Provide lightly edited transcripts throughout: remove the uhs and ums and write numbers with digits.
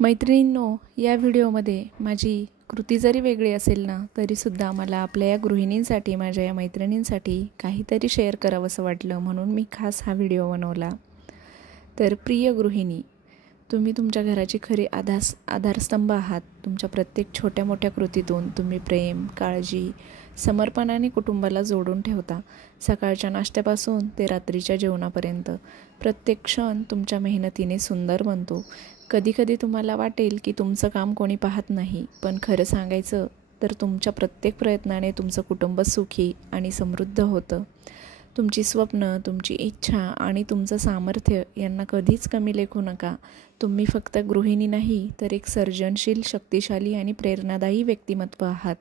मैत्रिणींनो, या व्हिडिओमध्ये माझी कृती जरी वेगळी असेल ना, तरीसुद्धा मला आपल्या या गृहिणींसाठी, माझ्या या मैत्रिणींसाठी काहीतरी शेअर करावंसं वाटलं, म्हणून मी खास हा व्हिडिओ बनवला. तर प्रिय गृहिणी, तुम्ही तुमच्या घराची खरी आधारस्तंभ आहात. तुमच्या प्रत्येक छोट्या मोठ्या कृतीतून तुम्ही प्रेम, काळजी, समर्पणाने कुटुंबाला जोडून ठेवता. सकाळच्या नाश्त्यापासून ते रात्रीच्या जेवणापर्यंत प्रत्येक क्षण तुमच्या मेहनतीने सुंदर बनतो. कधीकधी तुम्हाला वाटेल की तुमचं काम कोणी पाहत नाही, पण खरं सांगायचं तर तुमच्या प्रत्येक प्रयत्नाने तुमचं कुटुंब सुखी आणि समृद्ध होतं. तुमची स्वप्न, तुमची इच्छा आणि तुमचं सामर्थ्य यांना कधीच कमी लेखू नका. तुम्ही फक्त गृहिणी नाही, तर एक सर्जनशील, शक्तिशाली आणि प्रेरणादायी व्यक्तिमत्व आहात.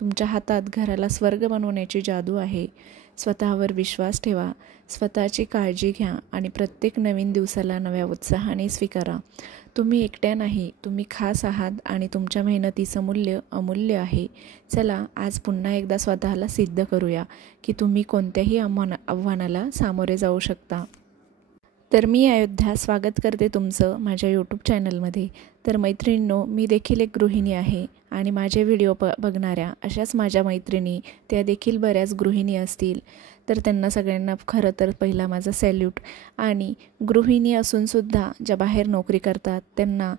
तुमच्या हातात घराला स्वर्ग बनवण्याची जादू आहे. स्वतःवर विश्वास ठेवा, स्वतःची काळजी घ्या आणि प्रत्येक नवीन दिवसाला नव्या उत्साहाने स्वीकारा. तुम्ही एकट्या नाही, तुम्ही खास आहात आणि तुमच्या मेहनतीचं मूल्य अमूल्य आहे. चला, आज पुन्हा एकदा स्वतःला सिद्ध करूया की तुम्ही कोणत्याही आव्हानाला सामोरे जाऊ शकता. तर मी अयोध्या स्वागत करते तुमचं माझ्या यूट्यूब चॅनलमध्ये. तर मैत्रिणींनो, मी देखील एक गृहिणी आहे आणि माझे व्हिडिओ बघणाऱ्या अशाच माझ्या मैत्रिणी, त्या देखील बऱ्याच गृहिणी असतील. तर त्यांना सगळ्यांना खरं तर पहिला माझा सॅल्यूट. आणि गृहिणी असूनसुद्धा ज्या बाहेर नोकरी करतात त्यांना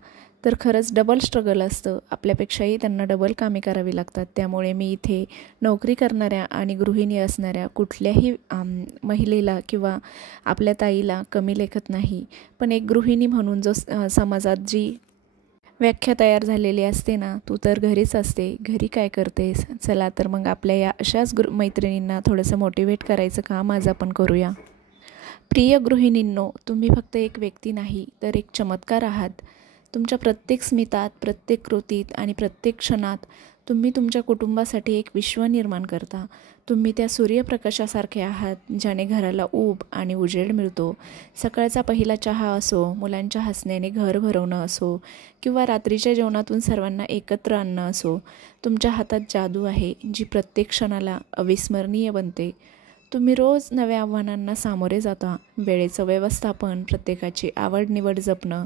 तर खरंच डबल स्ट्रगल असतं. आपल्यापेक्षाही त्यांना डबल कामे करावी लागतात. त्यामुळे मी इथे नोकरी करणाऱ्या आणि गृहिणी असणाऱ्या कुठल्याही महिलेला किंवा आपल्या ताईला कमी लेखत नाही. पण एक गृहिणी म्हणून जो समाजात जी व्याख्या तयार झालेली असते ना, तू तर घरीच असते, घरी काय करतेस. चला तर मग आपल्या या अशाच मैत्रिणींना थोडंसं मोटिवेट करायचं काम आज आपण करूया. प्रिय गृहिणींनो, तुम्ही फक्त एक व्यक्ती नाही, तर एक चमत्कार आहात. तुमच्या प्रत्येक स्मितात, प्रत्येक कृतीत आणि प्रत्येक क्षणात तुम्ही तुमच्या कुटुंबासाठी एक विश्व निर्माण करता. तुम्ही त्या सूर्यप्रकाशासारखे आहात, ज्याने घराला ऊब आणि उजेड मिळतो. सकाळचा पहिला चहा असो, मुलांच्या हसण्याने घर भरवणं असो किंवा रात्रीच्या जेवणातून सर्वांना एकत्र आणणं असो, तुमच्या हातात जादू आहे, जी प्रत्येक क्षणाला अविस्मरणीय बनते. तुम्ही रोज नव्या आव्हानांना सामोरे जाता. वेळेचं व्यवस्थापन, प्रत्येकाची आवड-निवड जपणं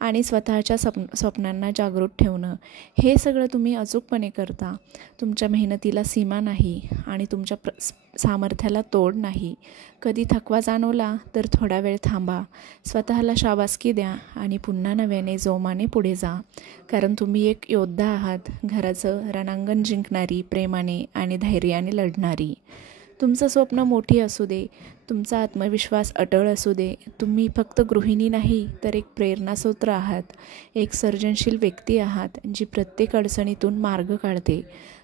आणि स्वतःच्या स्वप्नांना जागृत ठेवणं, हे सगळं तुम्ही अचूकपणे करता. तुमच्या मेहनतीला सीमा नाही आणि तुमच्या सामर्थ्याला तोड नाही. कधी थकवा जाणवला तर थोडा वेळ थांबा, स्वतःला शाबासकी द्या आणि पुन्हा नव्याने जोमाने पुढे जा. कारण तुम्ही एक योद्धा आहात, घराचं रणांगण जिंकणारी, प्रेमाने आणि धैर्याने लढणारी. तुमचं स्वप्न मोठी असू दे, तुमचा आत्मविश्वास अटळ असू दे, तुम्ही फक्त गृहिणी नाही, तर एक प्रेरणास्रोत आहात. एक सर्जनशील व्यक्ती आहात, जी प्रत्येक अडचणीतून मार्ग काढते.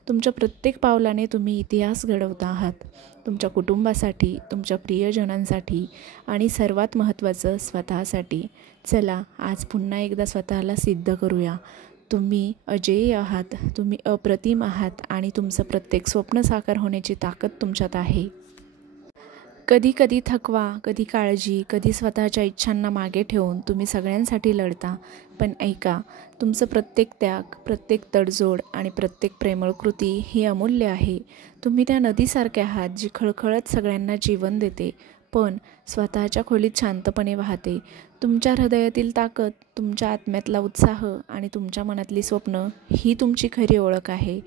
तुमच्या प्रत्येक पावलाने तुम्ही इतिहास घडवता आहात, तुमच्या कुटुंबासाठी, तुमच्या प्रियजनांसाठी आणि सर्वात महत्त्वाचं स्वतःसाठी. चला, आज पुन्हा एकदा स्वतःला सिद्ध करूया. तुम्ही अजेय आहात, तुम्ही अप्रतिम आहात आणि तुमचं प्रत्येक स्वप्न साकार होण्याची ताकद तुमच्यात आहे. कधी कधी थकवा, कधी काळजी, कधी स्वतःच्या इच्छांना मागे ठेवून तुम्ही सगळ्यांसाठी लढता. पण ऐका, तुमचं प्रत्येक त्याग, प्रत्येक तडजोड आणि प्रत्येक प्रेमळ कृती ही अमूल्य आहे. तुम्ही त्या नदीसारखे आहात, जी खळखळत सगळ्यांना जीवन देते, पण स्वतःच्या खोलीत शांतपणे वाहते. तुमच्या हृदयातील ताकद, तुमच्या आत्म्यातला उत्साह आणि तुमच्या मनातली स्वप्न ही तुमची खरी ओळख आहे.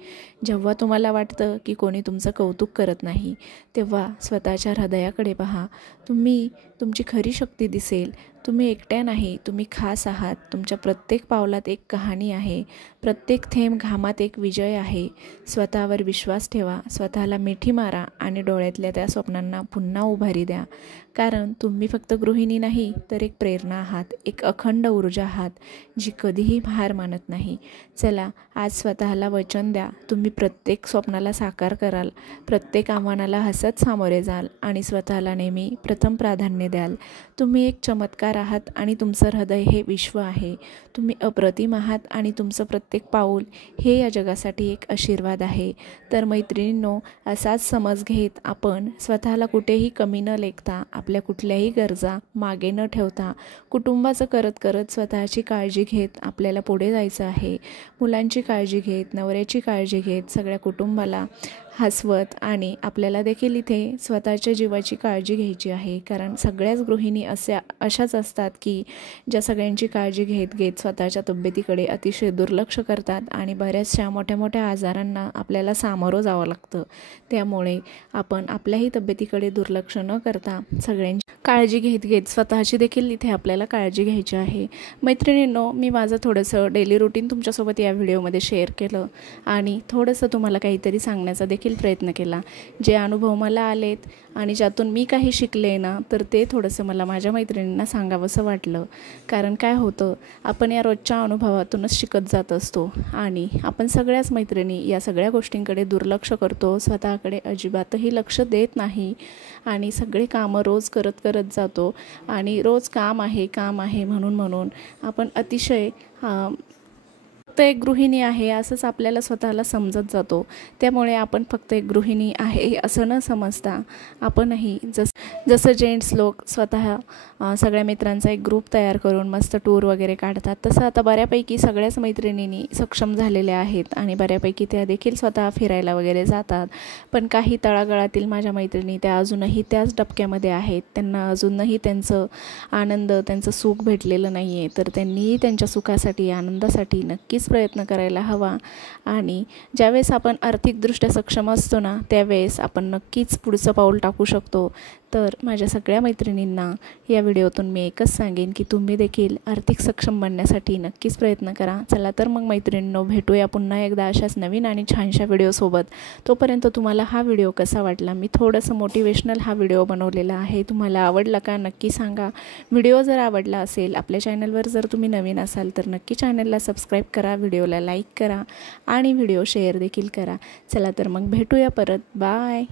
जेव्हा तुम्हाला वाटतं की कोणी तुमचं कौतुक करत नाही, तेव्हा स्वतःच्या हृदयाकडे पहा. तुमची खरी शक्ती दिसेल. तुम्ही एकट्या नाही, तुम्ही खास आहात. तुमच्या प्रत्येक पावलात एक कहाणी आहे, प्रत्येक थेंब घामात एक विजय आहे. स्वतःवर विश्वास ठेवा, स्वतःला मिठी मारा आणि डोळ्यातल्या त्या स्वप्नांना पुन्हा उभारी द्या. कारण तुम्ही फक्त गृहिणी नाही, तर एक प्रेरणा आहात, एक अखंड ऊर्जा आहात, जी कधीही हार मानत नाही. चला, आज स्वतःला वचन द्या, तुम्ही प्रत्येक स्वप्नाला साकार कराल, प्रत्येक आव्हानाला हसत सामोरे जाल आणि स्वतःला नेहमी प्रथम प्राधान्य द्याल. तुम्ही एक चमत्कार आहात आणि तुमचं हृदय हे विश्व आहे. तुम्ही अप्रतिम आहात आणि तुमचं प्रत्येक पाऊल हे या जगासाठी एक आशीर्वाद आहे. तर मैत्रिणींनो, असाच समज घेत आपण स्वतःला कुठेही कमी न लेखता, आपल्या कुठल्याही गरजा मागे न ठेवता, कुटुंबाचं करत करत स्वतःची काळजी घेत आपल्याला पुढे जायचं आहे. मुलांची काळजी घेत, नवऱ्याची काळजी घेत, सगळ्या कुटुंबाला हसवत आणि आपल्याला देखील इथे स्वतःच्या जीवाची काळजी घ्यायची आहे. कारण सगळ्याच गृहिणी अशाच असतात की ज्या सगळ्यांची काळजी घेत घेत स्वतःच्या तब्येतीकडे अतिशय दुर्लक्ष करतात आणि बऱ्याचशा मोठ्या मोठ्या आजारांना आपल्याला सामोरं जावं लागतं. त्यामुळे आपण आपल्याही तब्येतीकडे दुर्लक्ष न करता सगळ्यांची काळजी घेत घेत स्वतःची देखील इथे आपल्याला काळजी घ्यायची आहे. मैत्रिणींनो, मी माझं थोडंसं डेली रुटीन तुमच्यासोबत या व्हिडिओमध्ये शेअर केलं आणि थोडंसं तुम्हाला काहीतरी सांगण्याचा देखील प्रयत्न केला. जे अनुभव मला आलेत आणि ज्यातून मी काही शिकले ना, तर ते थोडंसं मला माझ्या मैत्रिणींना सांगावंसं वाटलं. कारण काय होतं, आपण या रोजच्या अनुभवातूनच शिकत जात असतो आणि आपण सगळ्याच मैत्रिणी या सगळ्या गोष्टींकडे दुर्लक्ष करतो, स्वतःकडे अजिबातही लक्ष देत नाही आणि सगळे कामं रोज करत जातो आणि रोज काम आहे म्हणून आपण अतिशय फक्त एक गृहिणी आहे असंच आपल्याला स्वतःला समजत जातो. त्यामुळे आपण फक्त एक गृहिणी आहे असं न समजता आपणही जसं जेंट्स लोक स्वतः सगळ्या मित्रांचा एक ग्रुप तयार करून मस्त टूर वगैरे काढतात, तसं आता बऱ्यापैकी सगळ्याच मैत्रिणींनी सक्षम झालेल्या आहेत आणि बऱ्यापैकी त्या देखील स्वतः फिरायला वगैरे जातात. पण काही तळागाळातील माझ्या मैत्रिणी त्या अजूनही त्याच डबक्यामध्ये आहेत. त्यांना अजूनही त्यांचं सुख भेटलेलं नाही आहे. तर त्यांनीही त्यांच्या सुखासाठी, आनंदासाठी नक्कीच प्रयत्न करायला हवा आणि ज्यावेळेस आपण आर्थिकदृष्ट्या सक्षम असतो ना, त्यावेळेस आपण नक्कीच पुढचं पाऊल टाकू शकतो. तर माझ्या सगळ्या मैत्रिणींना या व्हिडिओतून मी एकच सांगेन की तुम्ही देखील आर्थिक सक्षम बनण्यासाठी नक्कीच प्रयत्न करा. चला तर मग मैत्रिणींनो, भेटूया पुन्हा एकदा अशाच नवीन आणि छानशा व्हिडिओसोबत. तोपर्यंत तुम्हाला हा व्हिडिओ कसा वाटला? मी थोडंसं मोटिवेशनल हा व्हिडिओ बनवलेला आहे. तुम्हाला आवडला का? नक्की सांगा. व्हिडिओ जर आवडला असेल, आपल्या चॅनलवर जर तुम्ही नवीन असाल तर नक्की चॅनलला सबस्क्राईब करा, व्हिडिओला लाईक करा आणि व्हिडिओ शेअर देखील करा. चला तर मग भेटूया परत. बाय.